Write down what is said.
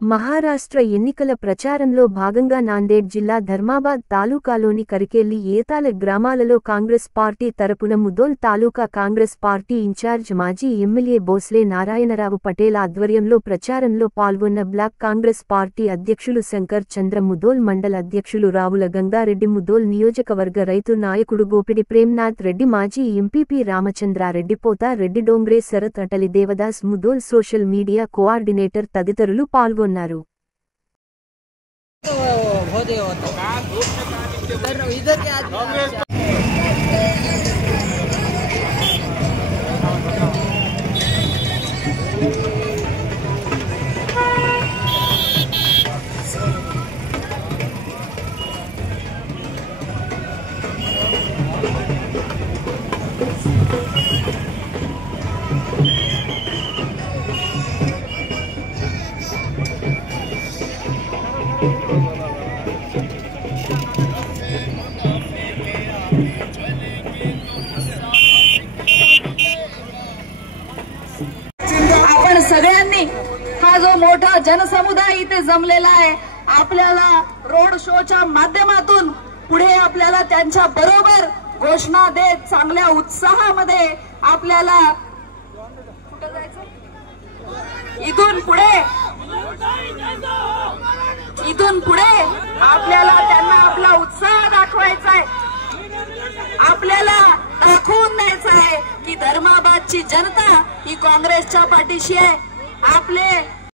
మహారాష్ట్ర ఎన్నికల ప్రచారంలో భాగంగా నాందేడ్ జిల్లా ధర్మాబాద్ తాలూకాలోని కరికెల్లి ఏతాల గ్రామాలలో కాంగ్రెస్ పార్టీ తరపున ముదోల్ తాలూకా కాంగ్రెస్ పార్టీ ఇన్ఛార్జ్ మాజీ ఎమ్మెల్యే భోస్లే నారాయణరావు పటేల్ ఆధ్వర్యంలో ప్రచారంలో పాల్గొన్న బ్లాక్ కాంగ్రెస్ పార్టీ అధ్యక్షులు శంకర్ చంద్ర ముదోల్ మండల అధ్యక్షులు రావుల గంగారెడ్డి ముదోల్ నియోజకవర్గ రైతు నాయకుడు గోపిడి ప్రేమ్నాథ్ రెడ్డి మాజీ MPP Ramachandra Reddy Pota Reddy Dongre Sharath Atali Devadas Mudhol social media coordinator తదితరులు పాల్గొన్నారు. आपण सगळ्यांनी हा जो मोठा जनसमुदाय इथे जमलेला आहे, आपल्याला रोड शोच्या माध्यमातून पुढे आपल्याला त्यांच्या बरोबर घोषणा देत चांगल्या उत्साहामध्ये आपल्याला कुठे जायचं, इथून पुढे आपल्याला त्यांना आपला उत्साह दाखवायचा आहे, आपल्याला दाखवून द्यायचं आहे की धर्माबादची जनता ही काँग्रेसच्या पाठीशी आहे. आपले